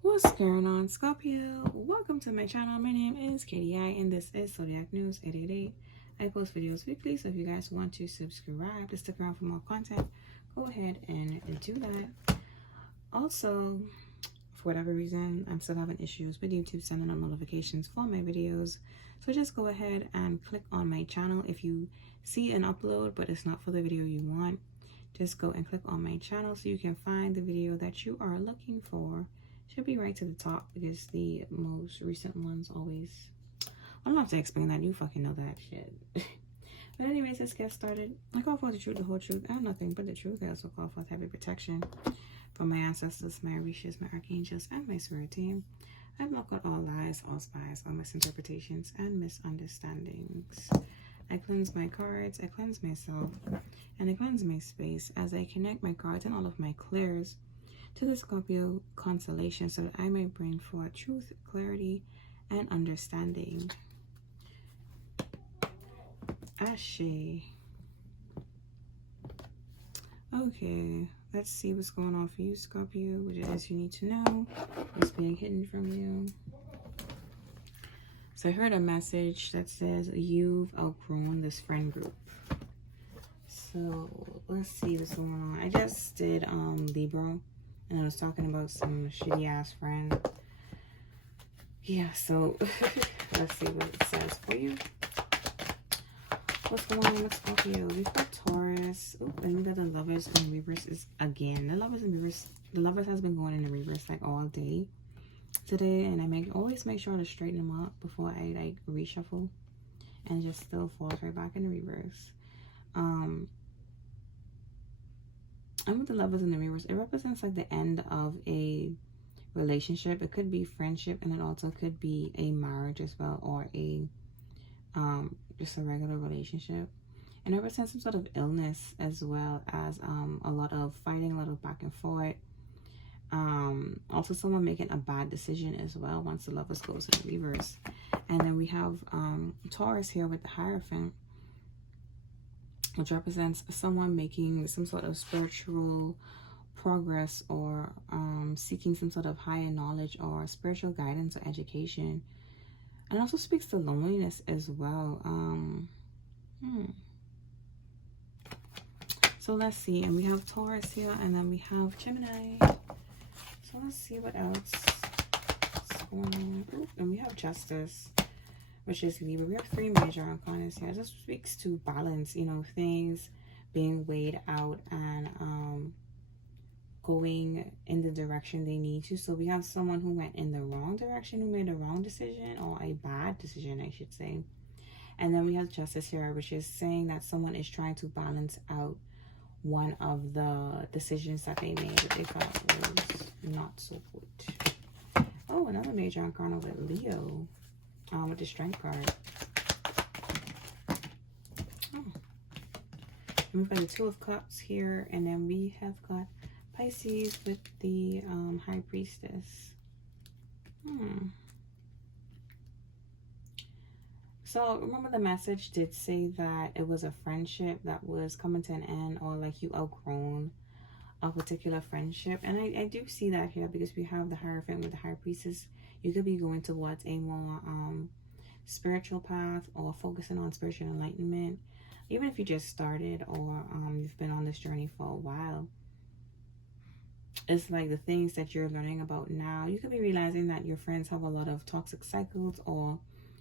What's going on, Scorpio? Welcome to my channel. My name is KDI and this is Zodiac News 888. I post videos weekly, so if you guys want to subscribe to stick around for more content, go ahead and do that. Also, for whatever reason, I'm still having issues with YouTube sending out notifications for my videos. So just go ahead and click on my channel. If you see an upload but it's not for the video you want, just go and click on my channel so you can find the video that you are looking for. Should be right to the top because the most recent ones always... I don't have to explain that. You fucking know that shit. But anyways, let's get started. I call for the truth, the whole truth, and nothing but the truth. I also call for heavy protection from my ancestors, my orishas, my archangels, and my spirit team. I block out all lies, all spies, all misinterpretations, and misunderstandings. I cleanse my cards, I cleanse myself, and I cleanse my space as I connect my cards and all of my clears to the Scorpio constellation so that I may bring forth truth, clarity, and understanding. Ashe. Okay, let's see what's going on for you, Scorpio. What it is you need to know. What's being hidden from you. So I heard a message that says you've outgrown this friend group. So let's see what's going on. I just did Libra. And I was talking about some shitty ass friend. Yeah, so let's see what it says for you. What's going on with Scorpio? We've got Taurus. Oh, and we got the Lovers in reverse is again. The Lovers in reverse. The Lovers has been going in the reverse like all day today, and I always make sure to straighten them up before I like reshuffle, and just still falls right back in the reverse. And with the Lovers in the reverse, it represents like the end of a relationship. It could be friendship, and it also could be a marriage as well, or a just a regular relationship. And it represents some sort of illness as well as a lot of fighting, a lot of back and forth. Also someone making a bad decision as well once the Lovers goes in reverse. And then we have Taurus here with the Hierophant, which represents someone making some sort of spiritual progress or seeking some sort of higher knowledge or spiritual guidance or education. And also speaks to loneliness as well. So let's see. And we have Taurus here, and then we have Gemini. So let's see what else is going on. Ooh, and we have Justice, which is Libra. We have 3 major arcana here. This speaks to balance, you know, things being weighed out and going in the direction they need to. So we have someone who went in the wrong direction, who made a wrong decision, or a bad decision, I should say. And then we have Justice here, which is saying that someone is trying to balance out one of the decisions that they made that they thought was not so good. Oh, another major arcana with Leo. With the Strength card. Oh. And we've got the 2 of Cups here, and then we have got Pisces with the High Priestess. So remember the message did say that it was a friendship that was coming to an end, or like you outgrown a particular friendship. And I do see that here because we have the Hierophant with the High Priestess. You could be going towards a more spiritual path or focusing on spiritual enlightenment. Even if you just started or you've been on this journey for a while. It's like the things that you're learning about now. You could be realizing that your friends have a lot of toxic cycles, or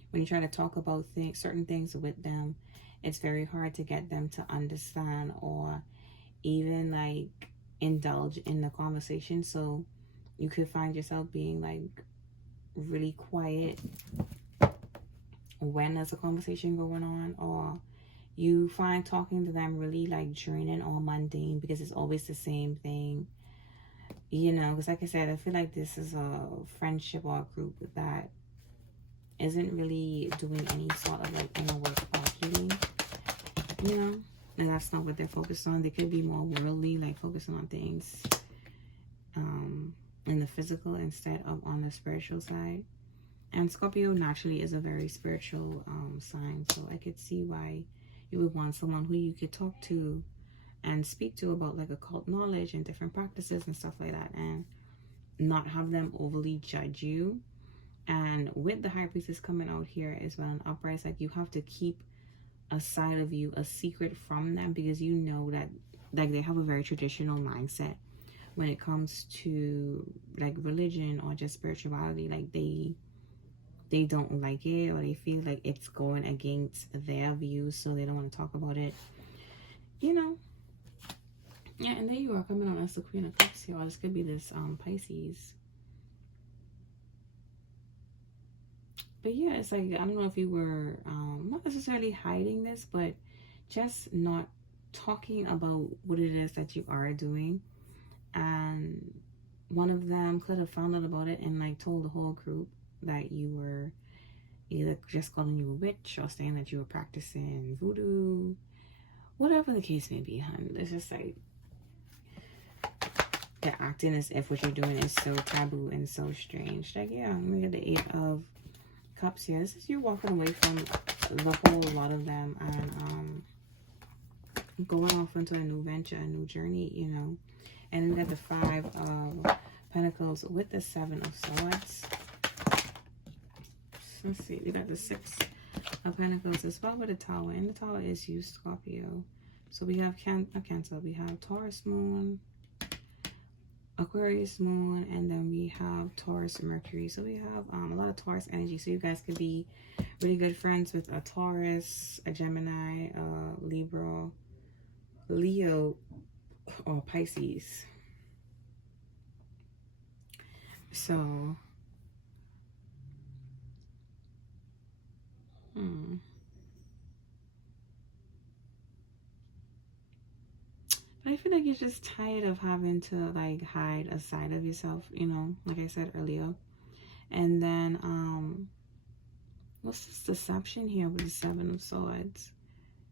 when you try to talk about certain things with them, it's very hard to get them to understand or even like indulge in the conversation. So you could find yourself being like really quiet when there's a conversation going on, or you find talking to them really like draining or mundane because it's always the same thing, you know. Because like I said, I feel like this is a friendship or a group that isn't really doing any sort of like inner work or healing, you know. And that's not what they're focused on. They could be more worldly, like focusing on things in the physical instead of on the spiritual side. And Scorpio naturally is a very spiritual sign, so I could see why you would want someone who you could talk to and speak to about like occult knowledge and different practices and stuff like that. And not have them overly judge you. And with the High Priestess coming out here as well, an upright, like you have to keep a side of you a secret from them, because you know that like they have a very traditional mindset when it comes to like religion or just spirituality. Like they don't like it, or they feel like it's going against their views, so they don't want to talk about it, you know. Yeah, and there you are coming on as the Queen of Cups here. Or this could be this Pisces. But yeah, it's like, I don't know if you were not necessarily hiding this, but just not talking about what it is that you are doing. And one of them could have found out about it and like told the whole group that you were either just calling you a witch or saying that you were practicing voodoo, whatever the case may be, hun. It's just like they're acting as if what you're doing is so taboo and so strange. Like, yeah, let me get the 8 of Cups here. This is you walking away from the whole lot of them and going off into a new venture, a new journey, you know. And then we got the 5 of Pentacles with the 7 of Swords. Let's see, we got the 6 of Pentacles as well with the Tower, and the Tower is you, Scorpio. So we have Cancer, we have Taurus Moon, Aquarius Moon, and then we have Taurus Mercury. So we have a lot of Taurus energy. So you guys could be really good friends with a Taurus, a Gemini, Libra, Leo, or Pisces. So but I feel like you're just tired of having to like hide a side of yourself, you know, like I said earlier. And then what's this deception here with the 7 of Swords?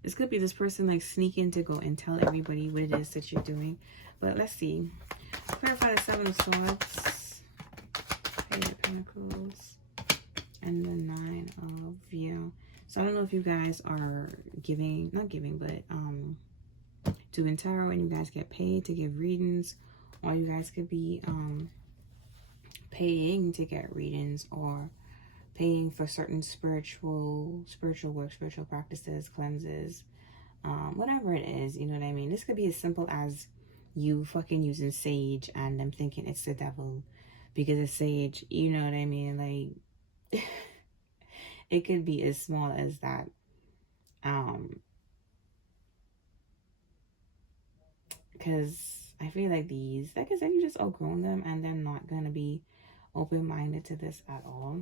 This could be this person like sneaking to go and tell everybody what it is that you're doing. But let's see. Clarify the 7 of Swords, Page of Pentacles, and the 9 of So I don't know if you guys are giving, not giving, but doing tarot and you guys get paid to give readings, or you guys could be paying to get readings, or paying for certain spiritual work, spiritual practices, cleanses, whatever it is, you know what I mean. This could be as simple as you fucking using sage and them thinking it's the devil because it's sage, you know what I mean. Like it could be as small as that. Because I feel like these, like I said, you just outgrown them and they're not going to be open-minded to this at all.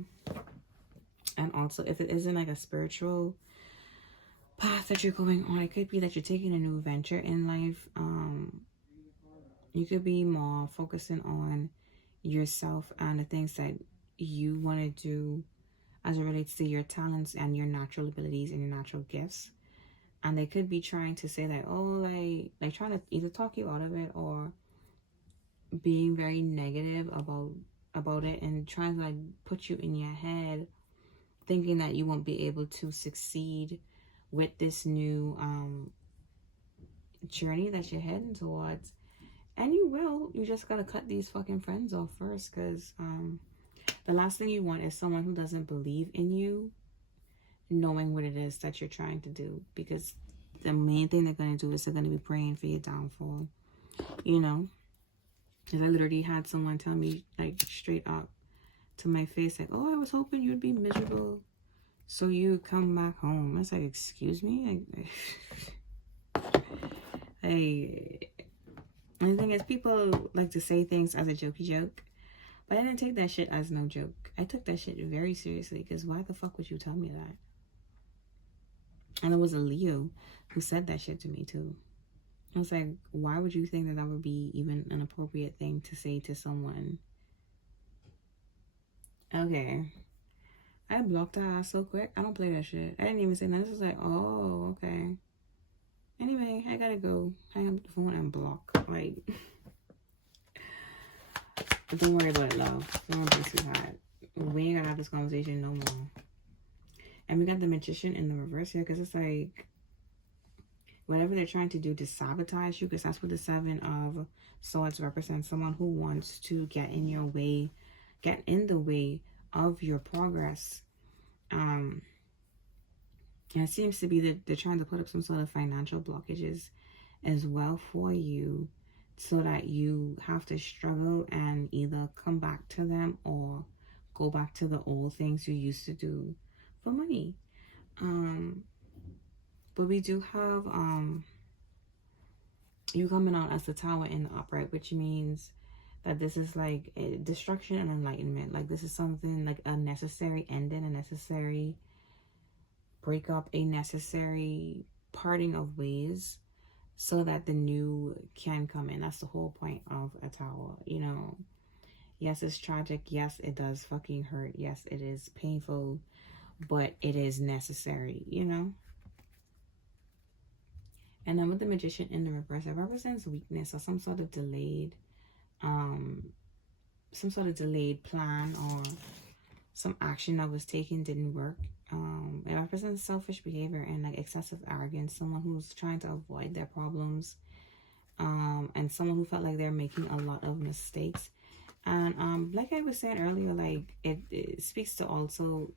And also, if it isn't like a spiritual path that you're going on, it could be that you're taking a new venture in life. You could be more focusing on yourself and the things that you want to do as it relates to your talents and your natural abilities and your natural gifts. And they could be trying to say that, oh, like trying to either talk you out of it or being very negative about it and trying to like put you in your head thinking that you won't be able to succeed with this new journey that you're heading towards. And you will. You just gotta cut these fucking friends off first, because the last thing you want is someone who doesn't believe in you knowing what it is that you're trying to do, because the main thing they're going to do is they're going to be praying for your downfall, you know. Because I literally had someone tell me like straight up to my face like, oh, I was hoping you'd be miserable so you'd come back home. I was like, excuse me? Hey, and the thing is, people like to say things as a jokey joke, but I didn't take that shit as no joke. I took that shit very seriously, because why the fuck would you tell me that? And it was a Leo who said that shit to me too. I was like, why would you think that that would be even an appropriate thing to say to someone? Okay. I blocked her ass so quick. I don't play that shit. I didn't even say nothing. This was like, oh, okay. Anyway, I gotta go. Hang up the phone and block. Like, don't worry about it, love. Don't be too hot. We ain't gonna have this conversation no more. And we got the Magician in the reverse here, because it's like whatever they're trying to do to sabotage you, because that's what the Seven of Swords represents. Someone who wants to get in your way, get in the way of your progress. And it seems to be that they're trying to put up some sort of financial blockages as well for you, so that you have to struggle and either come back to them or go back to the old things you used to do for money. But we do have you coming out as the Tower in the upright, which means that this is like a destruction and enlightenment. Like this is something like a necessary ending, a necessary breakup, a necessary parting of ways, so that the new can come in. That's the whole point of a Tower, you know. Yes, it's tragic. Yes, it does fucking hurt. Yes, it is painful, but it is necessary, you know. And then with the Magician in the reverse, it represents weakness or some sort of delayed plan, or some action that was taken didn't work. It represents selfish behavior and like excessive arrogance, someone who's trying to avoid their problems, and someone who felt like they're making a lot of mistakes. And like I was saying earlier, like it speaks to also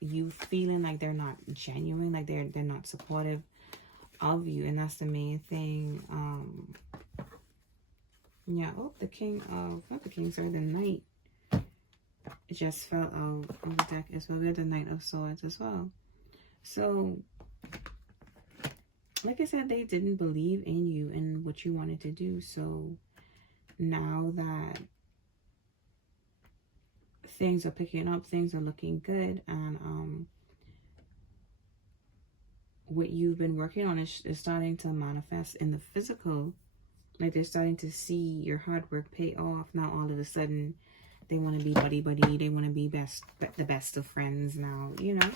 you feeling like they're not genuine, like they're not supportive of you, and that's the main thing. Yeah. Oh, the King of, not the King, sorry, the Knight. It just fell out of the deck as well. We have the Knight of Swords as well. So, like I said, they didn't believe in you and what you wanted to do. So now that things are picking up, things are looking good, and what you've been working on is starting to manifest in the physical. Like they're starting to see your hard work pay off. Now all of a sudden they want to be buddy-buddy. They want to be the best of friends now, you know.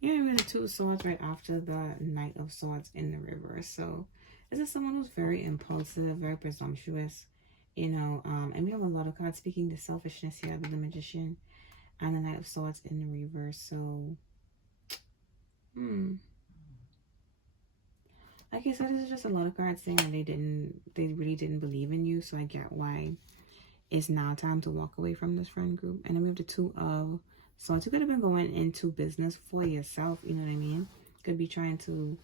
Yeah, we have the Two of Swords right after the Knight of Swords in the reverse. So this is someone who's very impulsive, very presumptuous, you know. And we have a lot of cards speaking to selfishness here with the Magician and the Knight of Swords in the reverse. So, like I said, this is just a lot of cards saying that they really didn't believe in you. So I get why it's now time to walk away from this friend group. And then we have the Two of Swords. You could have been going into business for yourself, you know what I mean? Could be trying to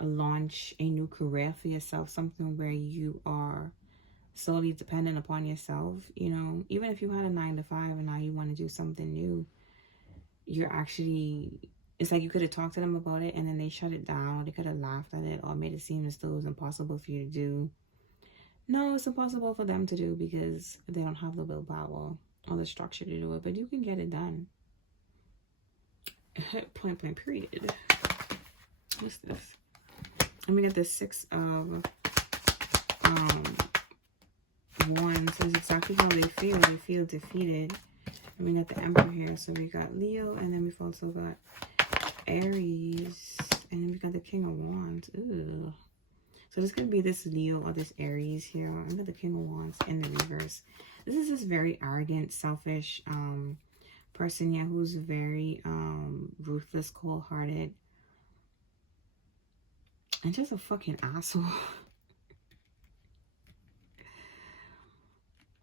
launch a new career for yourself, something where you are solely dependent upon yourself, you know. Even if you had a 9-to-5 and now you want to do something new, you're actually, it's like you could have talked to them about it and then they shut it down, or they could have laughed at it or made it seem as though it was impossible for you to do. No, it's impossible for them to do because they don't have the willpower or the structure to do it, but you can get it done. Point blank period. What's this? And we got the Six of Wands. So it's exactly how they feel. They feel defeated. And we got the Emperor here. So we got Leo, and then we've also got Aries, and then we got the King of Wands. Ooh. So this could be this Leo or this Aries here. And got the King of Wands in the reverse. This is this very arrogant, selfish person here who's very ruthless, cold-hearted, and just a fucking asshole.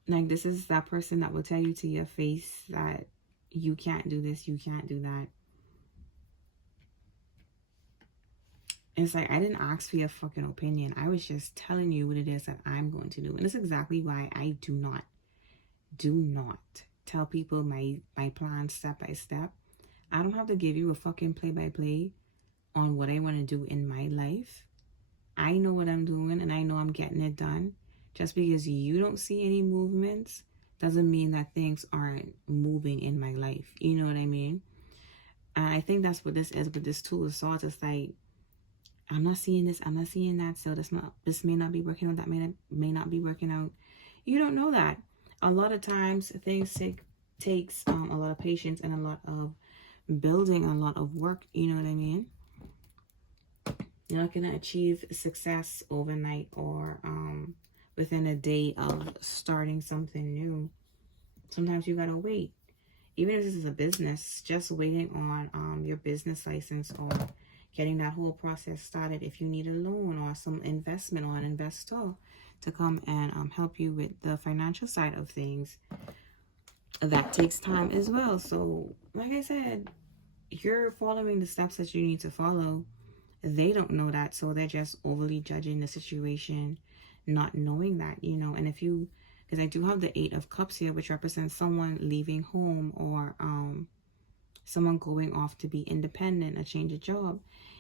Like, this is that person that will tell you to your face that you can't do this, you can't do that. It's like, I didn't ask for your fucking opinion. I was just telling you what it is that I'm going to do. And that's exactly why I do not tell people my plan step by step. I don't have to give you a fucking play-by-play on what I want to do in my life. I know what I'm doing and I know I'm getting it done. Just because you don't see any movements doesn't mean that things aren't moving in my life. You know what I mean? And I think that's what this is with this Two of Swords. It's like, I'm not seeing this, I'm not seeing that, so this may not be working out, that may not be working out. You don't know that. A lot of times things takes a lot of patience and a lot of building, a lot of work, you know what I mean? You're not going to achieve success overnight or within a day of starting something new. Sometimes you gotta wait. Even if this is a business, just waiting on your business license or getting that whole process started. If you need a loan or some investment or an investor to come and help you with the financial side of things, that takes time as well. So like I said, you're following the steps that you need to follow. They don't know that, so they're just overly judging the situation, not knowing that, you know. And if you, because I do have the 8 of Cups here, which represents someone leaving home or someone going off to be independent, a change of job.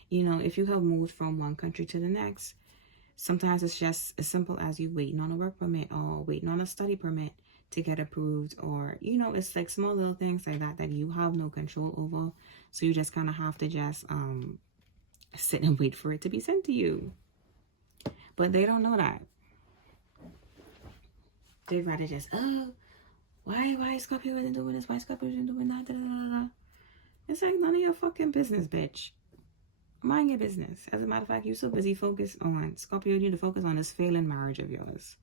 You know, if you have moved from one country to the next, sometimes it's just as simple as you waiting on a work permit or waiting on a study permit to get approved, or you know, it's like small little things like that that you have no control over. So you just kind of have to just sit and wait for it to be sent to you. But they don't know that. They'd rather just, oh, why Scorpio isn't doing this? Why Scorpio isn't doing that? Da, da, da, da. It's like none of your fucking business, bitch. Mind your business. As a matter of fact, you're so busy focused on Scorpio. You need to focus on this failing marriage of yours,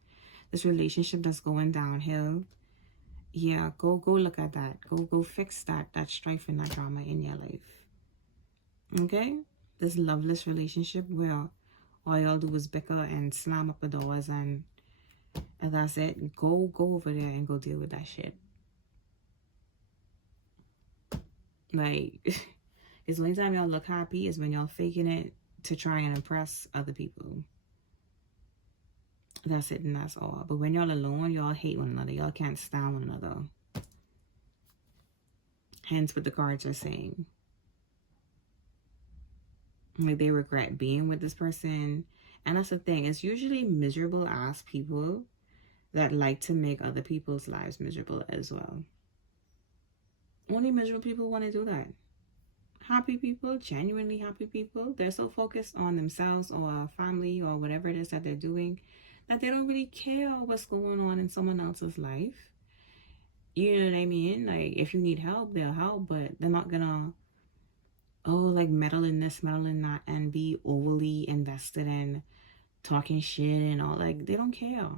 this relationship that's going downhill. Yeah, go look at that. Go fix that strife and that drama in your life. Okay, this loveless relationship where all y'all do is bicker and slam up the doors and that's it. Go over there and go deal with that shit. Like, it's the only time y'all look happy is when y'all faking it to try and impress other people. That's it and that's all. But when y'all alone, y'all hate one another. Y'all can't stand one another. Hence what the cards are saying. Like, they regret being with this person. And that's the thing. It's usually miserable ass people that like to make other people's lives miserable as well. Only miserable people want to do that. Happy people, genuinely happy people, they're so focused on themselves or family or whatever it is that they're doing that they don't really care what's going on in someone else's life. You know what I mean? Like, if you need help, they'll help, but they're not gonna, oh, like meddle in this, meddle in that, and be overly invested in talking shit and all. Like, they don't care.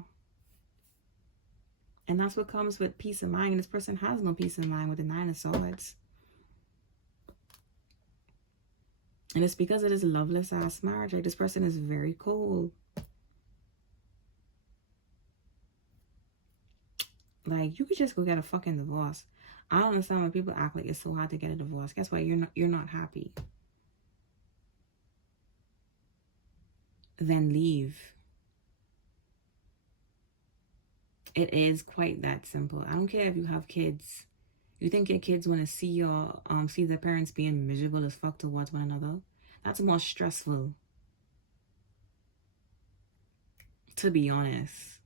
And that's what comes with peace of mind. And this person has no peace of mind with the 9 of Swords. And it's because of this loveless ass marriage. Like, this person is very cold. Like, you could just go get a fucking divorce. I don't understand when people act like it's so hard to get a divorce. Guess what? You're not happy. Then leave. It is quite that simple. I don't care if you have kids. You think your kids want to see your see their parents being miserable as fuck towards one another? That's more stressful. To be honest.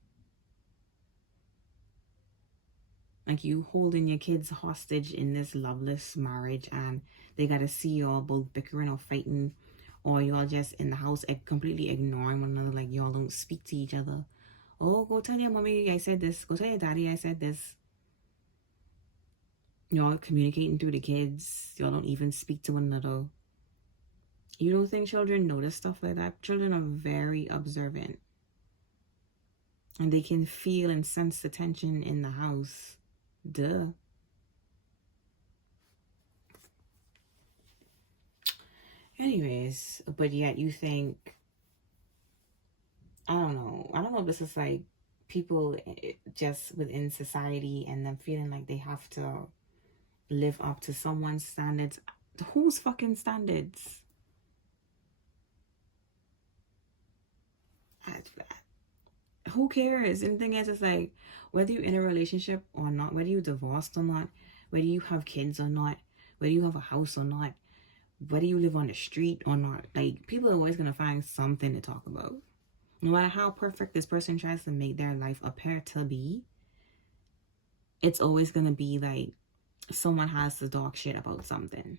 Like, you holding your kids hostage in this loveless marriage and they gotta see y'all both bickering or fighting, or y'all just in the house completely ignoring one another, like y'all don't speak to each other. Oh, go tell your mommy I said this. Go tell your daddy I said this. Y'all communicating through the kids. Y'all don't even speak to one another. You don't think children notice stuff like that? Children are very observant. And they can feel and sense the tension in the house. Duh. Anyways, but yet you think, I don't know if this is like people just within society and them feeling like they have to live up to someone's standards. Whose fucking standards? Who cares? And the thing is, it's like, whether you're in a relationship or not, whether you're divorced or not, whether you have kids or not, whether you have a house or not, whether you live on the street or not, like, people are always going to find something to talk about. No matter how perfect this person tries to make their life appear to be, it's always going to be like someone has to talk shit about something.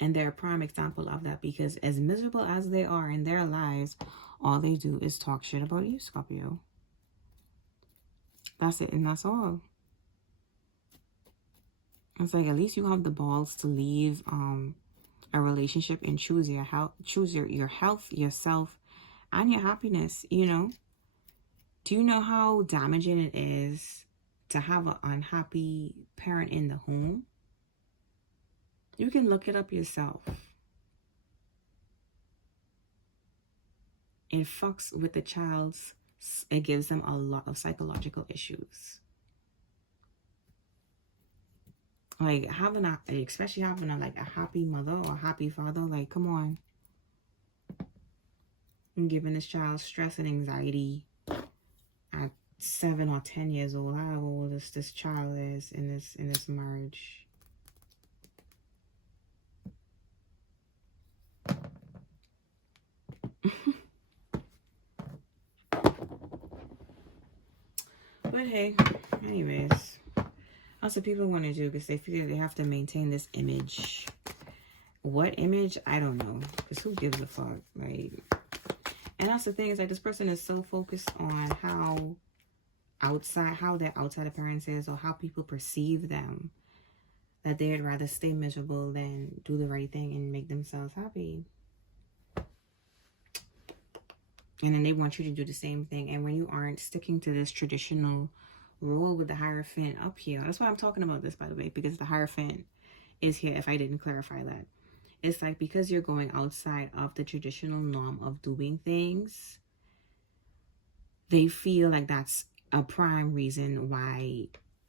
And they're a prime example of that, because as miserable as they are in their lives, all they do is talk shit about you, Scorpio. That's it, and that's all. It's like, at least you have the balls to leave a relationship and choose your health, your health, yourself, and your happiness, you know. Do you know how damaging it is to have an unhappy parent in the home? You can look it up yourself. It fucks with the child's, it gives them a lot of psychological issues. Like having a, especially having a, like a happy mother or a happy father, like come on. And giving this child stress and anxiety at 7 or 10 years old, however old this child is in this marriage. But hey, anyways, that's what people want to do because they feel they have to maintain this image. What image? I don't know. Because who gives a fuck? Like, and that's the thing is like this person is so focused on how their outside appearance is or how people perceive them that they'd rather stay miserable than do the right thing and make themselves happy. And then they want you to do the same thing. And when you aren't sticking to this traditional role with the Hierophant up here, that's why I'm talking about this, by the way, because the Hierophant is here, if I didn't clarify that. It's like because you're going outside of the traditional norm of doing things, they feel like that's a prime reason why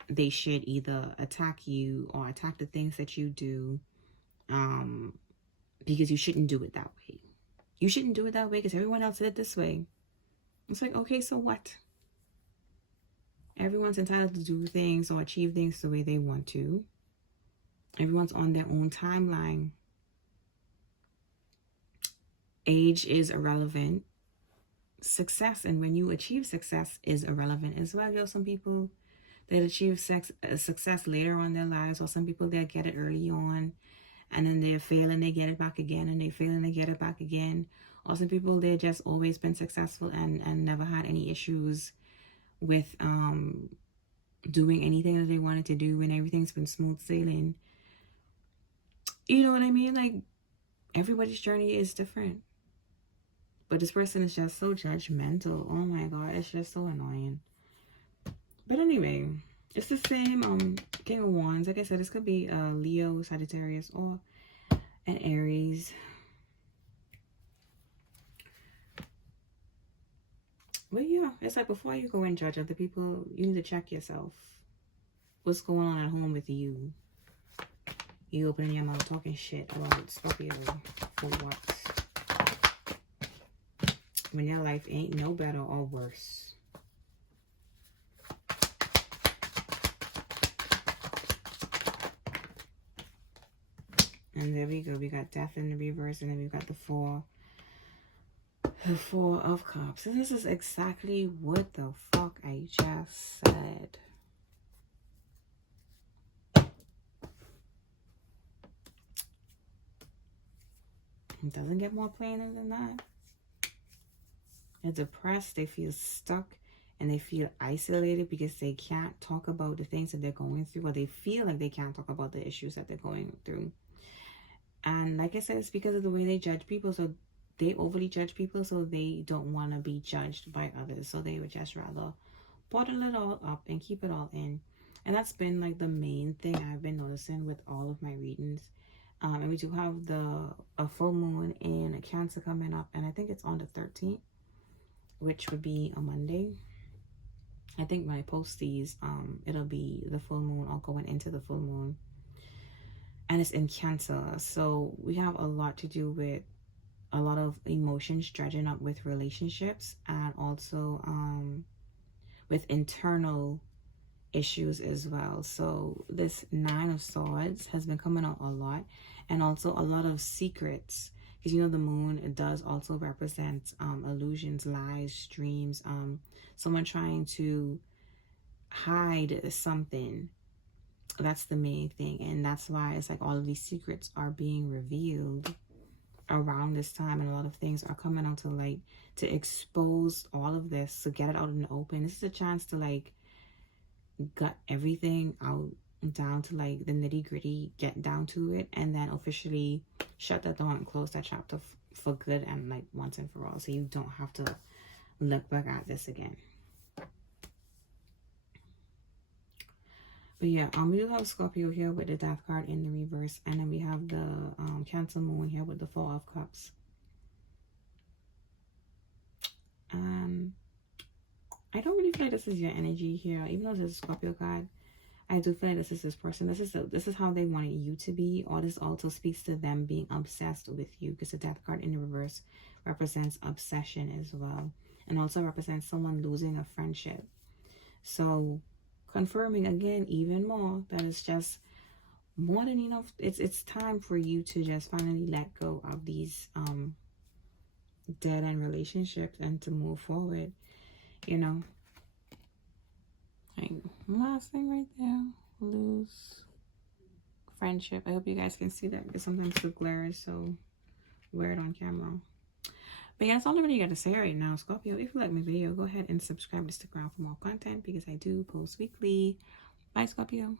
they should either attack you or attack the things that you do, because you shouldn't do it that way. You shouldn't do it that way because everyone else did it this way. It's like, okay, so what? Everyone's entitled to do things or achieve things the way they want to. Everyone's on their own timeline. Age is irrelevant. Success, and when you achieve success, is irrelevant as well. Yo, some people that achieve success later on in their lives, or some people that get it early on, and then they fail and they get it back again, and they fail and they get it back again. Or some people, they just always been successful and never had any issues with doing anything that they wanted to do, and everything's been smooth sailing. You know what I mean? Like, everybody's journey is different. But this person is just so judgmental. Oh my god, it's just so annoying. But anyway, it's the same King of Wands. Like I said, this could be Leo, Sagittarius, or an Aries. But yeah, it's like before you go and judge other people, you need to check yourself. What's going on at home with you? You opening your mouth talking shit about Scorpio for what? When your life ain't no better or worse. And there we go. We got Death in the reverse, and then we've got the Four of Cups. And this is exactly what the fuck I just said. It doesn't get more plainer than that. They're depressed, they feel stuck, and they feel isolated because they can't talk about the things that they're going through, or they feel like they can't talk about the issues that they're going through. And like I said, it's because of the way they judge people. So they overly judge people, so they don't want to be judged by others. So they would just rather bottle it all up and keep it all in. And that's been like the main thing I've been noticing with all of my readings. And we do have a full moon in a Cancer coming up, and I think it's on the 13th. Which would be a Monday. I think when I post these, it'll be the full moon or going into the full moon. And it's in Cancer. So we have a lot to do with a lot of emotions dredging up with relationships, and also with internal issues as well. So this Nine of Swords has been coming out a lot, and also a lot of secrets. Because you know the moon, it does also represent illusions, lies, dreams, someone trying to hide something. That's the main thing. And that's why it's like all of these secrets are being revealed around this time, and a lot of things are coming out to light to expose all of this, to get it out in the open. This is a chance to like gut everything out down to like the nitty-gritty, get down to it, and then officially shut that door and close that chapter for good and like once and for all, so you don't have to look back at this again. But yeah, we do have Scorpio here with the Death card in the reverse, and then we have the Cancer Moon here with the Four of Cups. I don't really feel like this is your energy here, even though this is a Scorpio card. I do feel like this is this person. This is how they wanted you to be, or this also speaks to them being obsessed with you, because the Death card in the reverse represents obsession as well, and also represents someone losing a friendship. So confirming again even more that it's just more than enough. It's time for you to just finally let go of these dead end relationships and to move forward, you know. Like, last thing right there, lose friendship. I hope you guys can see that, because sometimes the glare is so weird on camera. But yeah, that's all I really got to say right now, Scorpio. If you like my video, go ahead and subscribe to stick around for more content, because I do post weekly. Bye, Scorpio.